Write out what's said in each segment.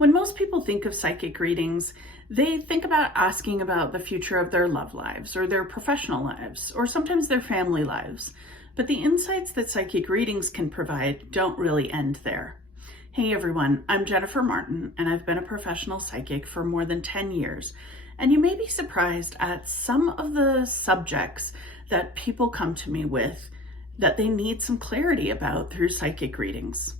When most people think of psychic readings, they think about asking about the future of their love lives or their professional lives, or sometimes their family lives. But the insights that psychic readings can provide don't really end there. Hey everyone, I'm Jennafer Martin, and I've been a professional psychic for more than 10 years. And you may be surprised at some of the subjects that people come to me with that they need some clarity about through psychic readings.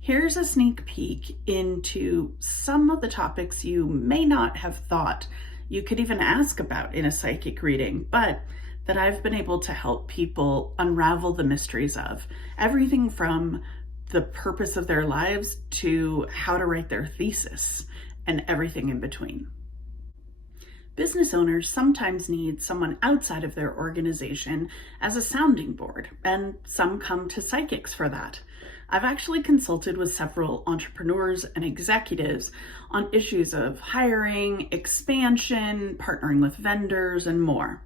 Here's a sneak peek into some of the topics you may not have thought you could even ask about in a psychic reading, but that I've been able to help people unravel the mysteries of. Everything from the purpose of their lives to how to write their thesis and everything in between. Business owners sometimes need someone outside of their organization as a sounding board, and some come to psychics for that. I've actually consulted with several entrepreneurs and executives on issues of hiring, expansion, partnering with vendors, and more.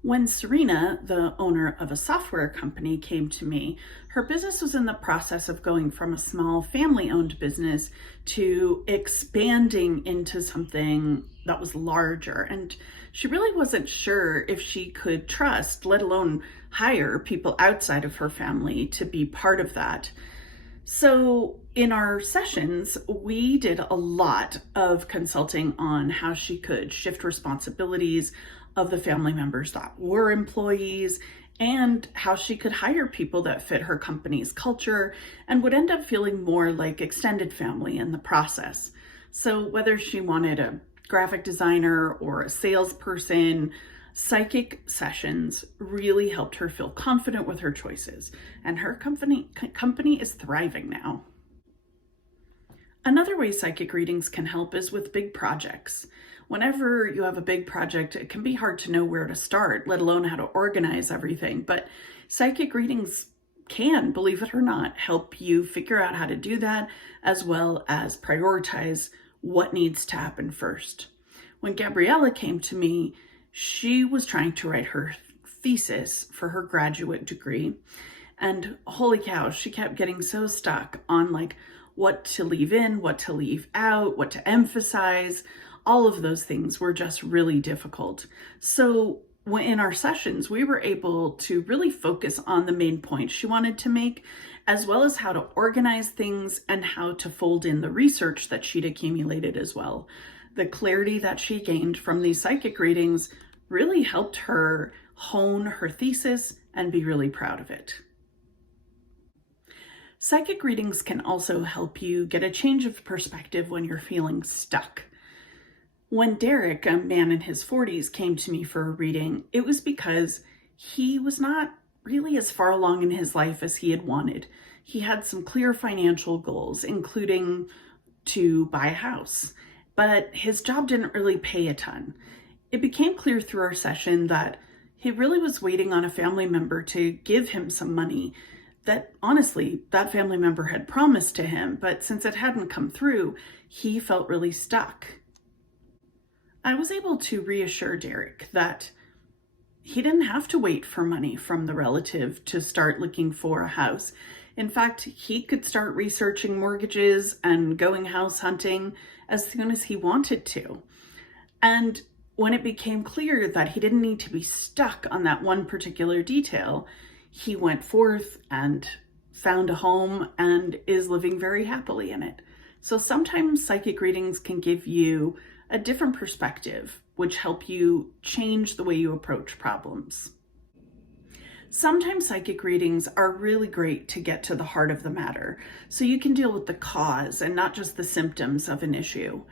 When Serena, the owner of a software company, came to me, her business was in the process of going from a small family-owned business to expanding into something that was larger. And she really wasn't sure if she could trust, let alone hire people outside of her family to be part of that. So in our sessions, we did a lot of consulting on how she could shift responsibilities of the family members that were employees, and how she could hire people that fit her company's culture and would end up feeling more like extended family in the process. So whether she wanted a graphic designer or a salesperson, psychic sessions really helped her feel confident with her choices, and her company is thriving now. Another way psychic readings can help is with big projects. Whenever you have a big project, it can be hard to know where to start, let alone how to organize everything. But psychic readings can, believe it or not, help you figure out how to do that, as well as prioritize what needs to happen first. When Gabriella came to me, she was trying to write her thesis for her graduate degree. And holy cow, she kept getting so stuck on what to leave in, what to leave out, what to emphasize. All of those things were just really difficult. So in our sessions, we were able to really focus on the main points she wanted to make, as well as how to organize things and how to fold in the research that she'd accumulated as well. The clarity that she gained from these psychic readings really helped her hone her thesis and be really proud of it. Psychic readings can also help you get a change of perspective when you're feeling stuck. When Derek, a man in his 40s, came to me for a reading, it was because he was not really as far along in his life as he had wanted. He had some clear financial goals, including to buy a house, but his job didn't really pay a ton. It became clear through our session that he really was waiting on a family member to give him some money that honestly, that family member had promised to him, but since it hadn't come through, he felt really stuck. I was able to reassure Derek that he didn't have to wait for money from the relative to start looking for a house. In fact, he could start researching mortgages and going house hunting as soon as he wanted to. And when it became clear that he didn't need to be stuck on that one particular detail, he went forth and found a home and is living very happily in it. So sometimes psychic readings can give you a different perspective, which help you change the way you approach problems. Sometimes psychic readings are really great to get to the heart of the matter, so you can deal with the cause and not just the symptoms of an issue.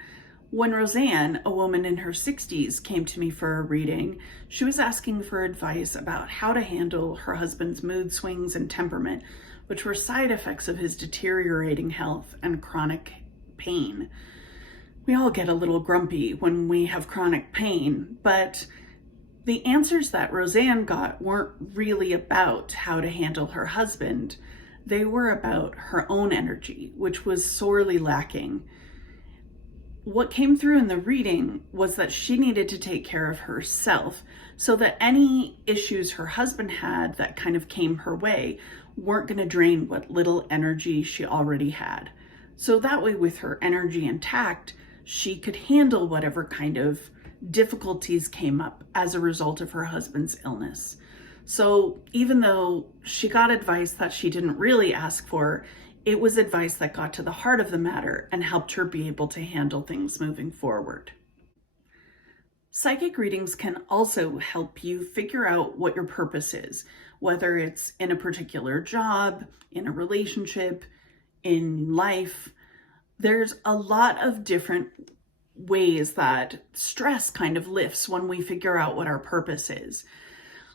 When Roseanne, a woman in her 60s, came to me for a reading, she was asking for advice about how to handle her husband's mood swings and temperament, which were side effects of his deteriorating health and chronic pain. We all get a little grumpy when we have chronic pain, but the answers that Roseanne got weren't really about how to handle her husband. They were about her own energy, which was sorely lacking. What came through in the reading was that she needed to take care of herself so that any issues her husband had that kind of came her way weren't going to drain what little energy she already had. So that way, with her energy intact, she could handle whatever kind of difficulties came up as a result of her husband's illness. So even though she got advice that she didn't really ask for, it was advice that got to the heart of the matter and helped her be able to handle things moving forward. Psychic readings can also help you figure out what your purpose is, whether it's in a particular job, in a relationship, in life. There's a lot of different ways that stress kind of lifts when we figure out what our purpose is.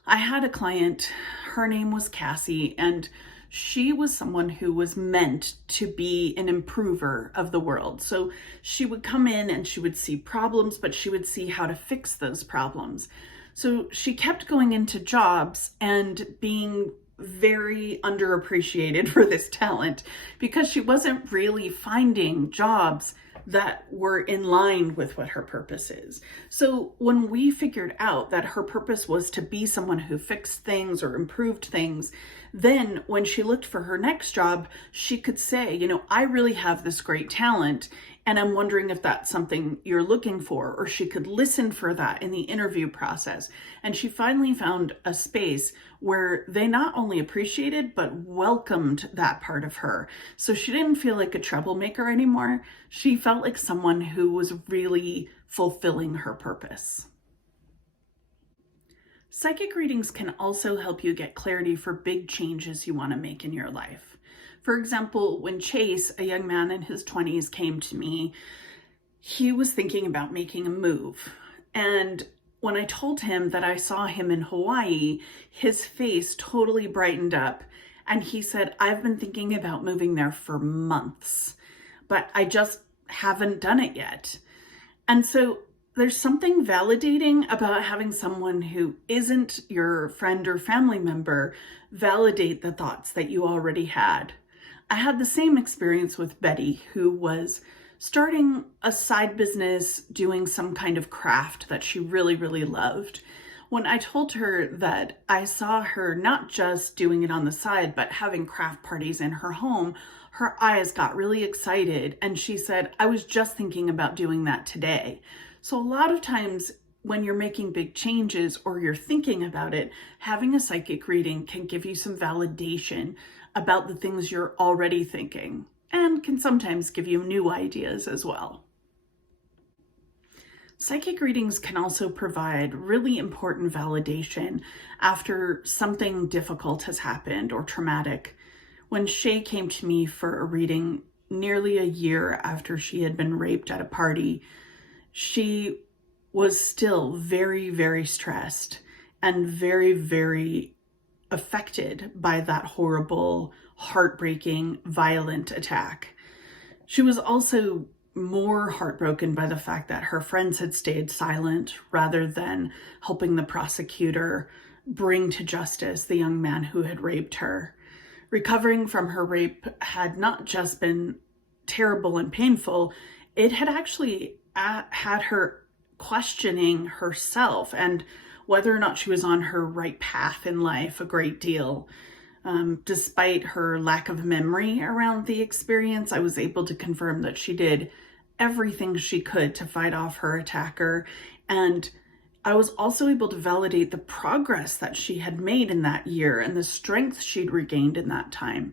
I had a client, her name was Cassie, and she was someone who was meant to be an improver of the world. So she would come in and she would see problems, but she would see how to fix those problems. So she kept going into jobs and being very underappreciated for this talent because she wasn't really finding jobs that were in line with what her purpose is. So when we figured out that her purpose was to be someone who fixed things or improved things, then when she looked for her next job, she could say, I really have this great talent, and I'm wondering if that's something you're looking for, or she could listen for that in the interview process. And she finally found a space where they not only appreciated, but welcomed that part of her. So she didn't feel like a troublemaker anymore. She felt like someone who was really fulfilling her purpose. Psychic readings can also help you get clarity for big changes you want to make in your life. For example, when Chase, a young man in his 20s, came to me, he was thinking about making a move. And when I told him that I saw him in Hawaii, his face totally brightened up. And he said, I've been thinking about moving there for months, but I just haven't done it yet. And so there's something validating about having someone who isn't your friend or family member validate the thoughts that you already had. I had the same experience with Betty, who was starting a side business doing some kind of craft that she really, really loved. When I told her that I saw her not just doing it on the side, but having craft parties in her home, her eyes got really excited. And she said, I was just thinking about doing that today. So a lot of times when you're making big changes or you're thinking about it, having a psychic reading can give you some validation about the things you're already thinking, and can sometimes give you new ideas as well. Psychic readings can also provide really important validation after something difficult has happened or traumatic. When Shay came to me for a reading nearly a year after she had been raped at a party, she was still very, very stressed and very, very affected by that horrible, heartbreaking, violent attack. She was also more heartbroken by the fact that her friends had stayed silent rather than helping the prosecutor bring to justice the young man who had raped her. Recovering from her rape had not just been terrible and painful, it had actually had her questioning herself and whether or not she was on her right path in life a great deal. Despite her lack of memory around the experience, I was able to confirm that she did everything she could to fight off her attacker. And I was also able to validate the progress that she had made in that year and the strength she'd regained in that time.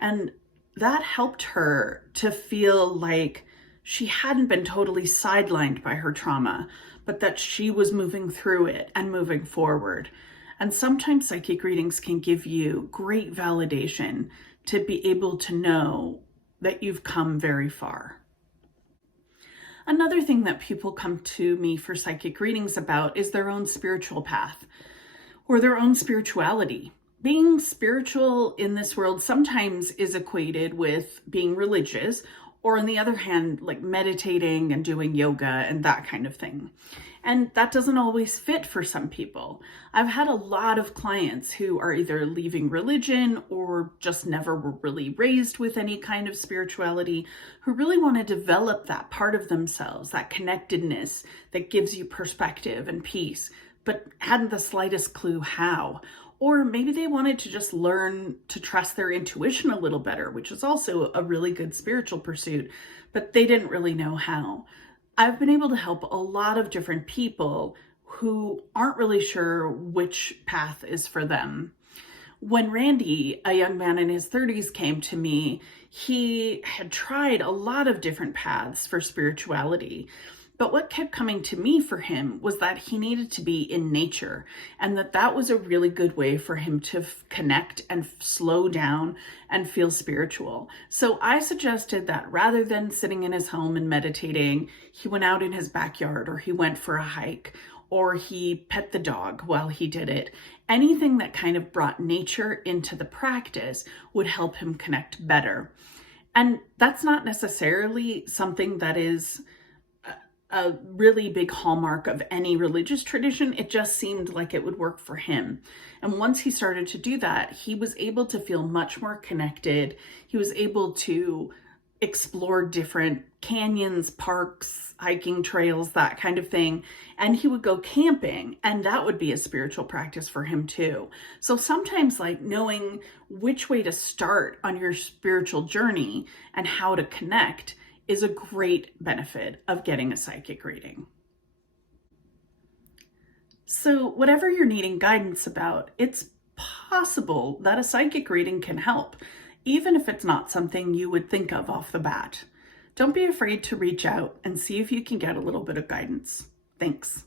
And that helped her to feel like she hadn't been totally sidelined by her trauma, but that she was moving through it and moving forward. And sometimes psychic readings can give you great validation to be able to know that you've come very far. Another thing that people come to me for psychic readings about is their own spiritual path or their own spirituality. Being spiritual in this world sometimes is equated with being religious, or on the other hand, like meditating and doing yoga and that kind of thing. And that doesn't always fit for some people. I've had a lot of clients who are either leaving religion or just never were really raised with any kind of spirituality, who really want to develop that part of themselves, that connectedness that gives you perspective and peace, but hadn't the slightest clue how. Or maybe they wanted to just learn to trust their intuition a little better, which is also a really good spiritual pursuit, but they didn't really know how. I've been able to help a lot of different people who aren't really sure which path is for them. When Randy, a young man in his 30s, came to me, he had tried a lot of different paths for spirituality. But what kept coming to me for him was that he needed to be in nature, and that was a really good way for him to connect and slow down and feel spiritual. So I suggested that rather than sitting in his home and meditating, he went out in his backyard, or he went for a hike, or he pet the dog while he did it. Anything that kind of brought nature into the practice would help him connect better. And that's not necessarily something that is a really big hallmark of any religious tradition. It just seemed like it would work for him. And once he started to do that, he was able to feel much more connected. He was able to explore different canyons, parks, hiking trails, that kind of thing. And he would go camping, and that would be a spiritual practice for him too. So sometimes, like, knowing which way to start on your spiritual journey and how to connect is a great benefit of getting a psychic reading. So whatever you're needing guidance about, it's possible that a psychic reading can help, even if it's not something you would think of off the bat. Don't be afraid to reach out and see if you can get a little bit of guidance. Thanks.